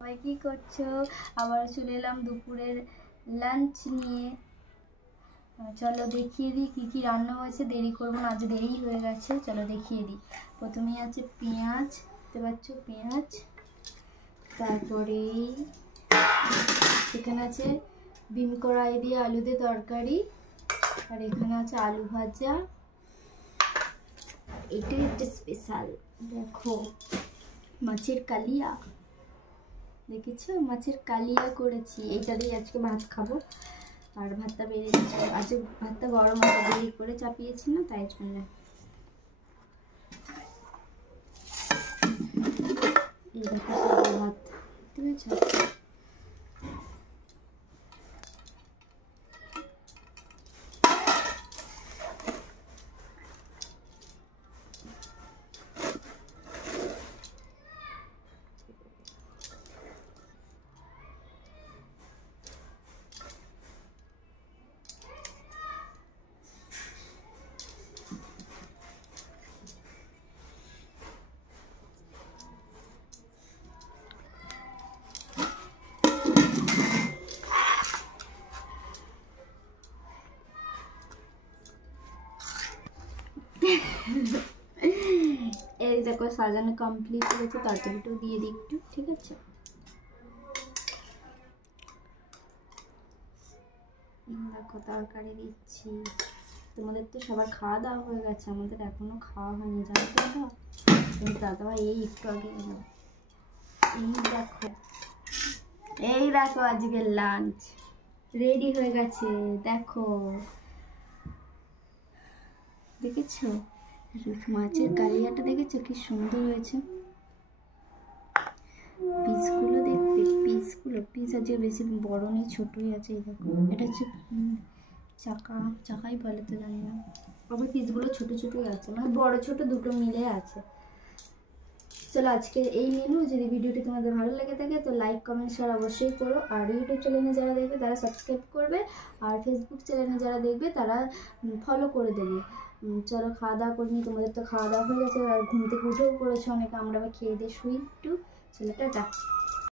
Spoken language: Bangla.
সবাই কি করছো? আবার চলে এলাম দুপুরের লাঞ্চ নিয়ে। চলো দেখিয়ে দিই কি কি রান্না হয়েছে। দেরি করবো না, আজ দেরি হয়ে গেছে। চলো দেখিয়ে দিই। প্রথমেই আছে পেঁয়াজ, দেখতে পাচ্ছ পেঁয়াজ। তারপরে এখানে আছে বিন কড়াই দিয়ে আলু দিয়ে তরকারি। আর এখানে আছে আলু ভাজা। এটাই একটা স্পেশাল, দেখো মাছের কালিয়া। দেখেছো মাছের কালিয়া করেছি, এইটা দিয়ে আজকে ভাত খাবো। আর ভাতটা বেড়ে দিচ্ছি, আজকে ভাতটা গরম আছে, দেরি করে চাপিয়েছি না তাই জন্য। এই দেখো ভাত, ঠিক আছে। এই দেখো সাজানো কমপ্লিট হয়েছে, তরকারিটাও দিয়ে দিই একটু, ঠিক আছে। দেখো তরকারি দিচ্ছি। তোমাদের তো সবার খাওয়া দাওয়া হয়ে গেছে, আমাদের এখনো খাওয়া হয়নি, জানো তো দাদা। কিন্তু দাদা এই একটু আগে এলো। এই দেখো আজকের লাঞ্চ রেডি হয়ে গেছে, দেখো দেখেছো মাছের কালিয়াটা, দেখেছো কি সুন্দর হয়েছে। পিসগুলো দেখতে, পিস আজকে বেশি বড় নেই, ছোটই আছে। এই দেখো এটা হচ্ছে চাকাই বলে তো জানি না, আবার পিসগুলো ছোট ছোটই আছে, মানে বড় ছোট দুটো মিলে আছে। চলো আজকে এই মেনু। যদি ভিডিওটি তোমাদের ভালো লেগে থাকে তো লাইক কমেন্ট শেয়ার অবশ্যই করো। আর ইউটিউব চ্যানেলে যারা দেখবে তারা সাবস্ক্রাইব করবে, আর ফেসবুক চ্যানেলে যারা দেখবে তারা ফলো করে দেবে। চলো খাওয়া দাওয়া করে নি, তোমাদের তো খাওয়া দাওয়া হয়ে গেছে, আর ঘুম থেকে উঠেও পড়েছো অনেকে, আমরা আবার খেয়ে দিয়ে শুই একটু। চলো টাটা।